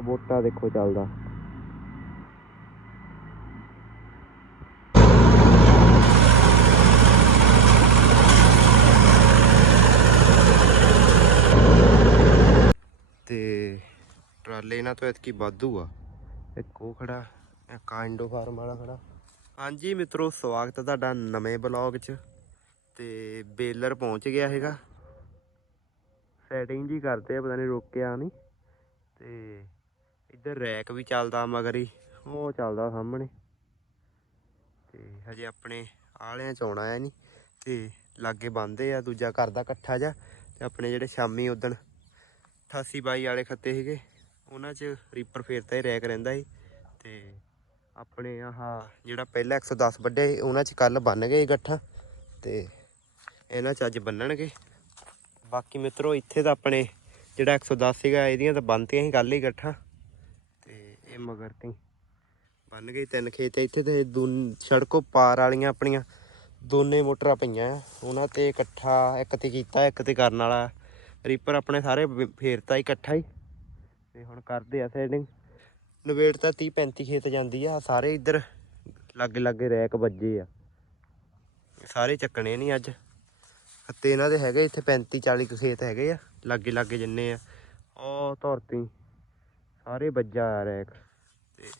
ਬੋਟਾ ਦੇਖੋ ਚੱਲਦਾ। ਤੇ ਟਰਾਲੇ ਇਹਨਾਂ ਤੋਂ ਇਤਕੀ ਵਾਧੂ ਆ। ਇੱਕ ਉਹ ਖੜਾ ਇੱਕ ਫਾਰਮ ਵਾਲਾ ਖੜਾ। ਹਾਂਜੀ ਮਿੱਤਰੋ, ਸਵਾਗਤ ਹੈ ਤੁਹਾਡਾ ਨਵੇਂ ਬਲੌਗ 'ਚ। ਤੇ ਬੇਲਰ ਪਹੁੰਚ ਗਿਆ ਹੈਗਾ। ਸੈਟਿੰਗ ਜੀ ਕਰਦੇ ਆ, ਪਤਾ ਨਹੀਂ ਰੋਕਿਆ ਨਹੀਂ ਤੇ ਇੱਧਰ ਰੈਕ ਵੀ ਚੱਲਦਾ ਮਗਰ ਹੀ ਉਹ ਚੱਲਦਾ ਸਾਹਮਣੇ। ਤੇ ਹਜੇ ਆਪਣੇ ਆਲਿਆਂ ਚ ਆਉਣਾ ਆ ਨਹੀਂ ਤੇ ਲਾਗੇ ਬੰਦੇ ਆ ਦੂਜਾ ਘਰ ਦਾ ਇਕੱਠਾ ਜਾ ਤੇ ਆਪਣੇ ਜਿਹੜੇ ਸ਼ਾਮੀ ਉਦਣ 88 ਬਾਈ ਵਾਲੇ ਖੱਤੇ ਸੀਗੇ ਉਹਨਾਂ 'ਚ ਰੀਪਰ ਫੇਰਦਾ ਹੀ ਰੈਕ ਰਹਿੰਦਾ ਸੀ। ਤੇ ਆਪਣੇ ਆਹ ਜਿਹੜਾ ਪਹਿਲਾ 110 ਵੱਡੇ ਸੀ, ਉਹਨਾਂ 'ਚ ਕੱਲ ਬੰਨ ਗਏ ਇਕੱਠਾ ਤੇ ਇਹਨਾਂ 'ਚ ਅੱਜ ਬੰਨਣਗੇ। ਬਾਕੀ ਮਿੱਤਰੋ ਇੱਥੇ ਤਾਂ ਆਪਣੇ ਜਿਹੜਾ 110 ਸੀਗਾ ਇਹਦੀਆਂ ਤਾਂ ਬੰਨਤੀਆਂ ਸੀ ਕੱਲ ਹੀ ਇਕੱਠਾ। ਇਹ ਮਗਰ ਤੇ ਬੰਨ ਗਏ ਤਿੰਨ ਖੇਤ ਇੱਥੇ ਤੇ ਦੂਨ ਸੜਕੋਂ ਪਾਰ ਵਾਲੀਆਂ ਆਪਣੀਆਂ ਦੋਨੇ ਮੋਟਰਾਂ ਪਈਆਂ ਆ। ਉਹਨਾਂ ਤੇ ਇਕੱਠਾ ਇੱਕ ਤੇ ਕੀਤਾ, ਇੱਕ ਤੇ ਕਰਨ ਵਾਲਾ। ਰੀਪਰ ਆਪਣੇ ਸਾਰੇ ਫੇਰਤਾ ਹੀ ਇਕੱਠਾ ਹੀ। ਤੇ ਹੁਣ ਕਰਦੇ ਆ ਸੈਟਿੰਗ ਨਵੇੜ ਤਾਂ 30 35 ਖੇਤ ਜਾਂਦੀ ਆ। ਸਾਰੇ ਇੱਧਰ ਲਾਗੇ ਲਾਗੇ ਰੈਕ ਵੱਜੇ ਆ। ਸਾਰੇ ਚੱਕਣੇ ਨਹੀਂ ਅੱਜ। ਖੱਤੇ ਇਹਨਾਂ ਦੇ ਹੈਗੇ ਇੱਥੇ 35 40 ਕੁ ਖੇਤ ਹੈਗੇ ਆ। ਲਾਗੇ ਲਾਗੇ ਜਿੰਨੇ ਆ। ਉਹ ਧਰਤੀ ਸਾਰੇ ਵੱਜਾ ਆ ਰੈਕ ਤੇ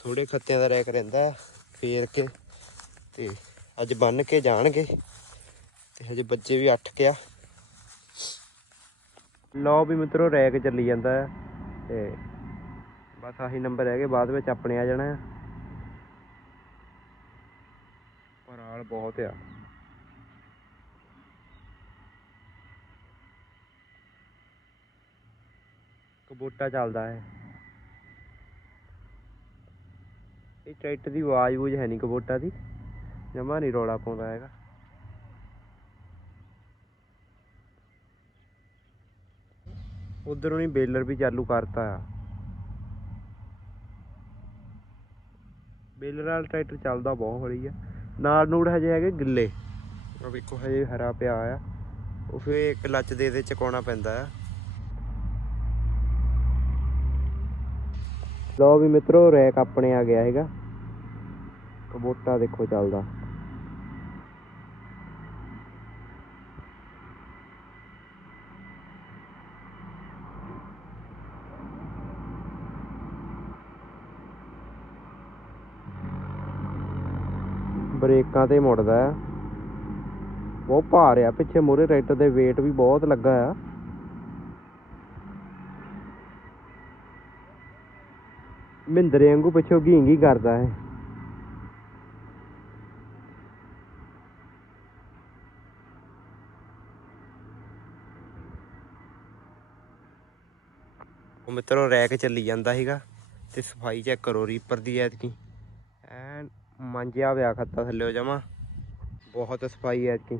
ਥੋੜੇ ਖੱਤਿਆਂ ਦਾ ਰੈਕ ਰਹਿੰਦਾ ਫੇਰ ਕੇ ਤੇ ਅੱਜ ਬੰਨ ਕੇ ਜਾਣਗੇ। ਤੇ ਹਜੇ ਬੱਚੇ ਵੀ ਅੱਠ ਕੇ ਆ। ਲਓ ਵੀ ਮਿੱਤਰੋ ਰੈਕ ਚੱਲੀ ਜਾਂਦਾ ਆ ਤੇ ਬਸ ਆਹੀ ਨੰਬਰ ਹੈਗੇ ਬਾਅਦ ਵਿੱਚ ਆਪਣੇ ਆ ਜਾਣਾ ਆਲ ਬਹੁਤ ਆ। ਕਬੋਟਾ ਚੱਲਦਾ ਹੈ। ਇਹ ਟਰੈਕਟਰ ਦੀ ਆਵਾਜ਼ ਵੂਜ ਹੈ ਨਹੀਂ ਕਬੋਟਾ ਦੀ। ਜਮਾ ਨਹੀਂ ਰੌਲਾ ਪਾਉਂਦਾ ਹੈਗਾ। ਉਧਰੋਂ ਹੀ ਬੇਲਰ ਵੀ ਚਾਲੂ ਕਰਤਾ। ਆ ਬੇਲਰ ਵਾਲਾ ਟਰੈਕਟਰ ਚੱਲਦਾ ਬਹੁਤ ਹੌਲੀ ਆ। ਨਾੜ ਨੂੜ ਹਜੇ ਹੈਗੇ ਗਿੱਲੇ। ਉਹ ਵੇਖੋ, ਹਜੇ ਹਰਾ ਪਿਆ ਆ। ਉਹ ਫੇ ਕਲੱਚ ਦੇ ਦੇ ਚਕਾਉਣਾ ਪੈਂਦਾ ਆ। ਲਓ ਵੀ ਮਿੱਤਰੋ, ਰੈਕ ਆਪਣੇ ਆ ਗਿਆ ਹੈਗਾ। ਕਬੋਟਾ ਦੇਖੋ ਚੱਲਦਾ। ਬ੍ਰੇਕਾਂ ਤੇ ਮੁੜਦਾ ਆ ਬਹੁਤ ਭਾਰ ਆ, ਪਿੱਛੇ ਮੋਰੇ ਟਰੈਕਟਰ ਦੇ weight ਵੀ ਬਹੁਤ ਲੱਗਾ ਆ। ਮਹਿੰਦਰੇ ਵਾਂਗੂ ਪਿੱਛੋਂ ਘੀਂਗੀ ਕਰਦਾ ਹੈ। ਉਹ ਮਿੱਤਰੋ, ਰੈਕ ਚੱਲੀ ਜਾਂਦਾ ਸੀਗਾ ਤੇ ਸਫ਼ਾਈ ਚੈੱਕ ਕਰੋ ਰੀਪਰ ਦੀ ਐਤਕੀ। ਐਨ ਮੰਜਿਆ ਵਿਆ ਖੱਤਾ ਥੱਲੇ ਜਮਾ। ਬਹੁਤ ਸਫ਼ਾਈ ਐਤਕੀ।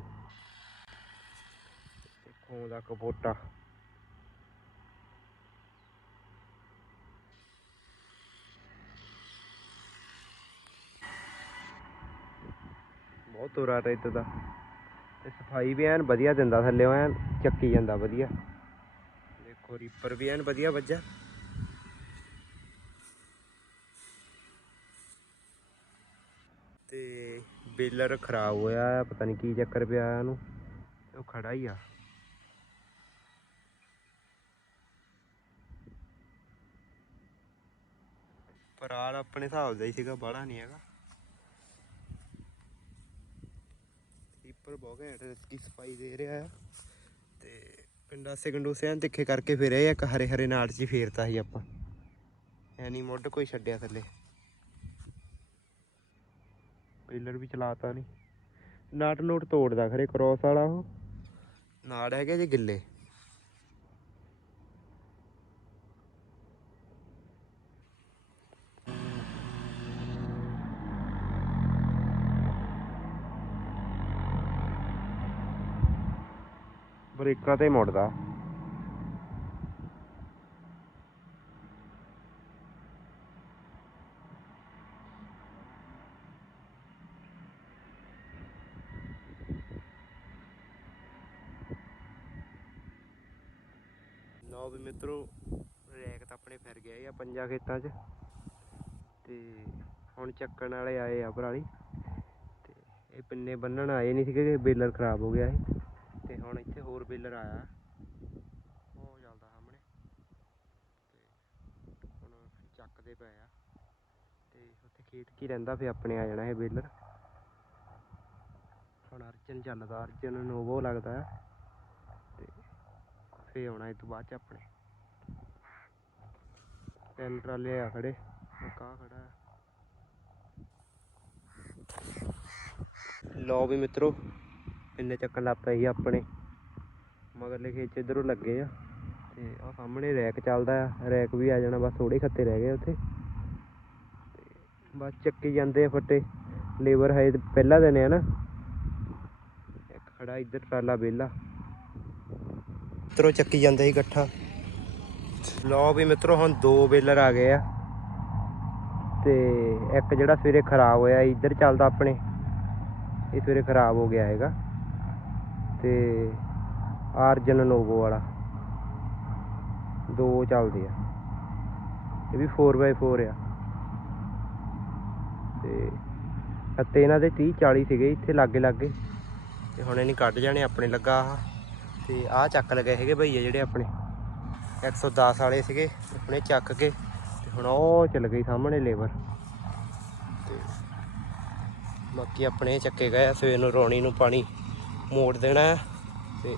ਦੇਖੋ ਦਾ ਕਪੋਟਾ। ਬਹੁਤ ਤੁਰਾ ਟਰੈਕਟਰ ਦਾ। ਤੇ ਸਫ਼ਾਈ ਵੀ ਐਨ ਵਧੀਆ ਦਿੰਦਾ ਥੱਲੇ ਐਨ ਚੱਕੀ ਜਾਂਦਾ ਵਧੀਆ। ਦੇਖੋ ਰੀਪਰ ਵੀ ਐਨ ਵਧੀਆ ਵੱਜਾ ਤੇ ਬੇਲਰ ਖਰਾਬ ਹੋਇਆ, ਪਤਾ ਨਹੀਂ ਕੀ ਚੱਕਰ ਪਿਆ ਇਹਨੂੰ। ਉਹ ਖੜਾ ਹੀ ਆ। ਪਰਾਲ ਆਪਣੇ ਹਿਸਾਬ ਦਾ ਹੀ ਸੀਗਾ, ਬਾਹਲਾ ਨਹੀਂ ਹੈਗਾ। ਉੱਪਰ ਬਹੁਤ ਘੈਂਟ ਦੀ ਸਫ਼ਾਈ ਦੇ ਰਿਹਾ ਆ ਤੇ ਕੰਡਾਸੇ ਕੰਡੂਸੇ ਐਨ ਤਿੱਖੇ ਕਰਕੇ ਫਿਰ ਇਹ ਇੱਕ ਹਰੇ ਹਰੇ ਨਾੜ 'ਚ ਹੀ ਫੇਰਤਾ ਸੀ ਆਪਾਂ। ਐਨੀ ਮੁੱਢ ਕੋਈ ਛੱਡਿਆ ਥੱਲੇ। ਪੀਲਰ ਵੀ ਚਲਾਤਾ ਨਹੀਂ। ਨਾਟ ਨੋਟ ਤੋੜਦਾ ਖਰੇ ਕ੍ਰੋਸ ਵਾਲਾ ਉਹ। ਨਾੜ ਹੈਗੇ ਜੇ ਗਿੱਲੇ। ਬ੍ਰੇਕਾਂ ਤੇ ਮੁੜਦਾ। ਲਓ ਵੀ ਮਿੱਤਰੋ, ਰੈਕ ਤਾਂ ਆਪਣੀ ਗਿਆ ਆ ਪੰਜਾਂ ਖੇਤਾਂ 'ਚ। ਤੇ ਹੁਣ ਚੱਕਣ ਵਾਲੇ ਆਏ ਆ ਪਰਾਲੀ ਤੇ ਇਹ ਪਿੰਨੇ ਬੰਨਣ ਆਏ ਨਹੀਂ ਸੀਗੇ ਬੇਲਰ ਖਰਾਬ ਹੋ ਗਿਆ ਸੀ। ਤੇ ਹੁਣ ਇੱਥੇ ਹੋਰ ਬੇਲਰ ਆਇਆ। ਉਹ ਚੱਲਦਾ ਸਾਹਮਣੇ। ਤੇ ਹੁਣ ਚੱਕਦੇ ਪਏ ਆ। ਤੇ ਉੱਥੇ ਖੇਤ ਕੀ ਰਹਿੰਦਾ ਫੇ ਆਪਣੇ ਆ ਜਾਣਾ ਇਹ ਬੇਲਰ। ਹੁਣ ਅਰਜਨ ਚੱਲਦਾ, ਅਰਜਨ ਨੋਵੋ ਲੱਗਦਾ। ਤੇ ਫੇ ਆਉਣਾ ਇਹ ਤੋਂ ਬਾਅਦ ਚ ਆਪਣੇ। ਤਿੰਨ ਟਰਾਲੇ ਆ ਖੜੇ, ਇੱਕ ਖੜਾ ਆ। ਲਓ ਵੀ ਮਿੱਤਰੋ ਇੰਨੇ ਚੱਕਣ ਲੱਗ ਪਏ ਸੀ ਆਪਣੇ। ਮਗਰਲੇ ਖੇਤ ਚ ਇਧਰੋਂ ਲੱਗੇ ਆ। ਤੇ ਆ ਸਾਹਮਣੇ ਰੈਕ ਚੱਲਦਾ ਆ। ਰੈਕ ਵੀ ਆ ਜਾਣਾ, ਬਸ ਥੋੜੇ ਖੱਤੇ ਰਹਿ ਗਏ ਉੱਥੇ। ਤੇ ਬਸ ਚੱਕੀ ਜਾਂਦੇ ਆ ਫੱਟੇ। ਲੇਬਰ ਹੈ ਪਹਿਲਾ ਦਿਨ ਆ ਨਾ। ਇੱਕ ਖੜਾ ਇੱਧਰ ਟਰਾਲਾ ਵਿਹਲਾ। ਮਿੱਤਰੋ ਚੱਕੀ ਜਾਂਦਾ ਸੀ ਇਕੱਠਾ। ਲਓ ਵੀ ਮਿੱਤਰੋ, ਹੁਣ ਦੋ ਬੇਲਰ ਆ ਗਏ ਆ। ਤੇ ਇੱਕ ਜਿਹੜਾ ਸਵੇਰੇ ਖਰਾਬ ਹੋਇਆ, ਇੱਧਰ ਚੱਲਦਾ ਆਪਣੇ। ਇਹ ਸਵੇਰੇ ਖਰਾਬ ਹੋ ਗਿਆ ਹੈਗਾ। ਤੇ ਆਰਜਨ ਨੋਵੋ ਵਾਲਾ। ਦੋ ਚੱਲਦੇ ਆ। ਇਹ ਵੀ 4x4 ਆ। ਤੇ ਅਤੇ ਇਹਨਾਂ ਦੇ 30 40 ਸੀਗੇ ਇੱਥੇ ਲਾਗੇ ਲਾਗੇ। ਤੇ ਹੁਣ ਇਹਨੇ ਕੱਢ ਜਾਣੇ ਆਪਣੇ ਲੱਗਾ ਆਹ। ਤੇ ਆਹ ਚੱਕ ਲਗੇ ਹੈਗੇ ਭਈਏ ਜਿਹੜੇ ਆਪਣੇ। 110 ਵਾਲੇ ਸੀਗੇ, ਆਪਣੇ ਚੱਕ ਕੇ। ਤੇ ਹੁਣ ਉਹ ਚੱਲ ਗਈ ਸਾਹਮਣੇ ਲੇਬਰ। ਤੇ ਬਾਕੀ ਆਪਣੇ ਚੱਕੇ ਗਏ ਆ ਸਵੇਰ ਨੂੰ ਰੋਣੀ ਨੂੰ ਪਾਣੀ। ਮੋੜ ਦੇਣਾ ਹੈ ਤੇ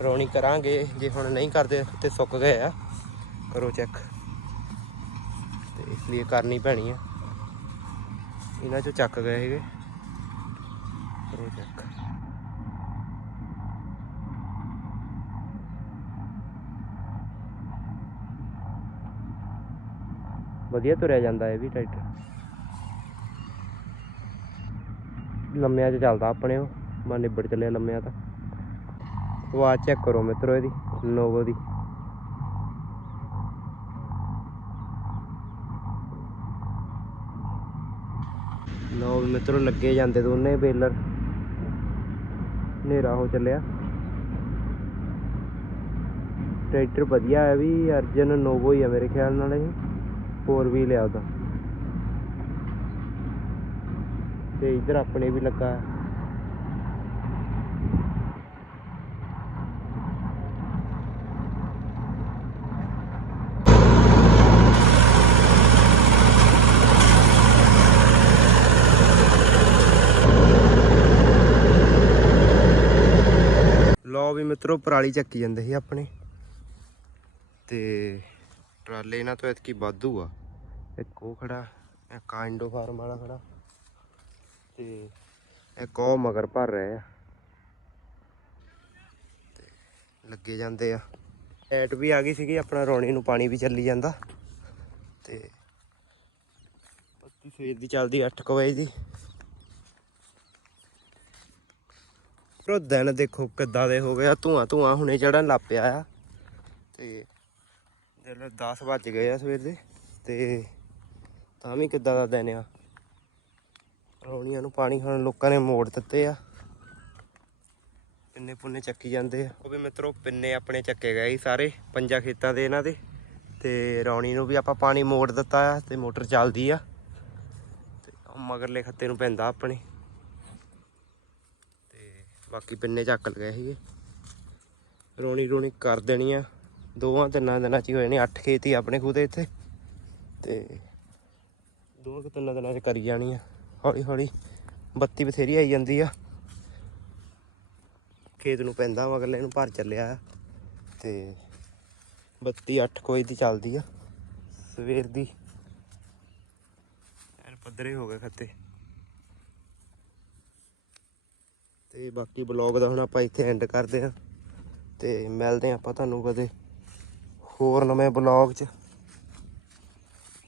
ਰੌਣੀ ਕਰਾਂਗੇ। ਜੇ ਹੁਣ ਨਹੀਂ ਕਰਦੇ ਤੇ ਸੁੱਕ ਗਏ ਆ। ਕਰੋ ਚੈੱਕ ਤੇ ਇਸ ਲਈ ਕਰਨੀ ਪੈਣੀ ਆ। ਇਹਨਾਂ ਚੋਂ ਚੱਕ ਗਏ ਹੈਗੇ ਕਰੋ ਚੈੱਕ ਵਧੀਆ ਤੁਰਿਆ ਜਾਂਦਾ ਇਹ ਵੀ ਟਰੈਕਟਰ। ਲੰਮਿਆਂ 'ਚ ਚੱਲਦਾ ਆਪਣੇ ਉਹ। ਮਾ ਨਿਬੜ ਚੱਲਿਆ ਲੰਮਿਆ ਤਾਂ ਆਵਾਜ਼ ਚੈੱਕ ਕਰੋ ਮਿੱਤਰੋ ਇਹਦੀ ਨੋਵੋ ਦੀ। ਲਓ ਮਿੱਤਰੋ ਲੱਗੇ ਜਾਂਦੇ ਦੋਨੇ ਬੇਲਰ। ਹਨੇਰਾ ਹੋ ਚੱਲਿਆ। ਟਰੈਕਟਰ ਵਧੀਆ ਹੈ ਵੀ, ਅਰਜਨ ਨੋਵੋ ਹੀ ਆ ਮੇਰੇ ਖਿਆਲ ਨਾਲ ਇਹ। ਫੋਰ ਵੀ ਲਿਆ ਉਹਦਾ। ਤੇ ਇਧਰ ਆਪਣੇ ਵੀ ਲੱਗਾ ਹੈ। ਲਓ ਵੀ ਮਿੱਤਰੋ ਪਰਾਲੀ ਚੱਕੀ ਜਾਂਦੇ ਸੀ ਆਪਣੇ। ਤੇ ਟਰਾਲੇ ਇਹਨਾਂ ਤੋਂ ਇਤਕੀ ਵਾਧੂ ਆ। ਇੱਕ ਉਹ ਖੜਾ, ਇੱਕ ਆ ਫਾਰਮ ਵਾਲਾ ਖੜਾ। ਤੇ ਇੱਕ ਉਹ ਮਗਰ ਭਰ ਰਹੇ ਆ। ਤੇ ਲੱਗੇ ਜਾਂਦੇ ਆ। ਐਟ ਵੀ ਆ ਗਈ ਸੀਗੀ, ਆਪਣਾ ਰੋਣੀ ਨੂੰ ਪਾਣੀ ਵੀ ਚੱਲੀ ਜਾਂਦਾ। ਤੇ ਪੱਤੀ ਸਵੇਰ ਦੀ ਚੱਲਦੀ 8 ਵਜੇ ਦੀ। ਪਰ ਦਿਨ ਦੇਖੋ ਕਿੱਦਾਂ ਦੇ ਹੋ ਗਿਆ ਧੂਆਂ ਧੂਆਂ ਹੁਣੇ ਚੜਨ ਲੱਗ ਪਿਆ ਆ। ਤੇ ਜਿਹੜੇ 10 ਵੱਜ ਗਏ ਆ ਸਵੇਰ ਦੇ, ਤੇ ਤਾਂ ਵੀ ਕਿੱਦਾਂ ਦਾ ਦਿਨ ਆ। ਰੌਣੀਆਂ ਨੂੰ ਪਾਣੀ ਖਾਣ ਲੋਕਾਂ ਨੇ ਮੋੜ ਦਿੱਤੇ ਆ। ਪਿੰਨੇ ਪੁੰਨੇ ਚੱਕੀ ਜਾਂਦੇ ਆ। ਉਹ ਵੀ ਮਿੱਤਰੋ, ਪਿੰਨੇ ਆਪਣੇ ਚੱਕੇ ਗਏ ਸੀ ਸਾਰੇ, ਪੰਜਾਂ ਖੇਤਾਂ ਦੇ ਇਹਨਾਂ ਦੇ। ਤੇ ਰੌਣੀ ਨੂੰ ਵੀ ਆਪਾਂ ਪਾਣੀ ਮੋੜ ਦਿੱਤਾ ਆ, ਤੇ ਮੋਟਰ ਚੱਲਦੀ ਆ। ਤੇ ਮਗਰਲੇ ਖੱਤੇ ਨੂੰ ਪੈਂਦਾ ਆਪਣੇ। ਬਾਕੀ ਪਿੰਨੇ ਚੱਕ ਲਏ ਸੀਗੇ। ਰੋਣੀ ਰੋਣੀ ਕਰ ਦੇਣੀ ਆ ਦੋਵਾਂ ਤਿੰਨਾਂ ਦਿਨਾਂ ਚ ਹੀ ਹੋਏ ਨੇ, ਅੱਠ ਖੇਤ ਹੀ ਆਪਣੇ ਖੂਦੇ ਇੱਥੇ। ਤੇ ਦੋ ਕਿ ਤਿੰਨਾਂ ਦਿਨਾਂ ਚ ਕਰੀ ਜਾਣੀ ਆ ਹੌਲੀ ਹੌਲੀ ਬੱਤੀ ਬਥੇਰੀ ਆਈ ਜਾਂਦੀ ਆ। ਖੇਤ ਨੂੰ ਪੈਂਦਾ ਵਾ, ਅਗਲੇ ਨੂੰ ਭਰ ਚੱਲਿਆ ਆ। ਤੇ ਬੱਤੀ 8 ਵਜੇ ਦੀ ਚੱਲਦੀ ਆ। ਸਵੇਰ ਦੀ। ਐਨ ਪੱਧਰੇ ਹੋ ਗਏ ਖੱਤੇ। ਤੇ ਬਾਕੀ ਬਲੌਗ ਦਾ ਹੁਣ ਆਪਾਂ ਇੱਥੇ ਐਂਡ ਕਰਦੇ ਆ ਤੇ ਮਿਲਦੇ ਆ ਆਪਾਂ ਤੁਹਾਨੂੰ ਕਦੇ ਹੋਰ ਨਵੇਂ ਬਲੌਗ 'ਚ।